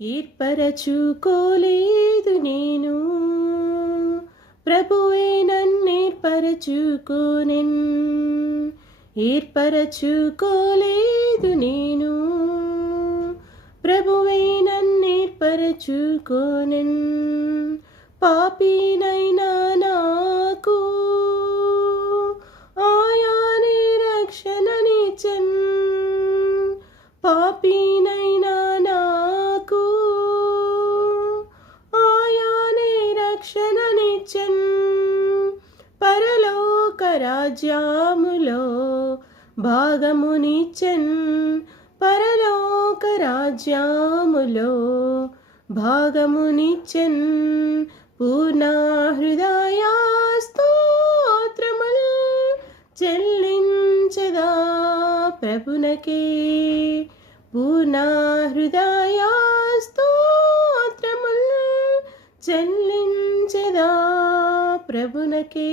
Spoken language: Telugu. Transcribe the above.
ఏర్పరచుకోలేదు నేను, ప్రభువే నన్నేర్పరచుకోనెన్. ఏర్పరచుకోలేదు నేను, ప్రభువే నన్నేర్పరచుకోనెన్. పాపినైనా నాకు ఆయానే రక్షణనిచ్చెన్. పాపినైనా నాకు ఆయానే రక్షణనిచ్చెన్. పరలోక రాజ్యములో భాగమునిచ్చెన్. పరలోక రాజ్యములో భాగమునిచ్చెన్. పూర్ణ హృదయ స్తోత్రముల్ చెల్లించెదా ప్రభునకే. పూర్ణ హృదయ స్తోత్రముల్ చెల్లించెదా ప్రభునకే.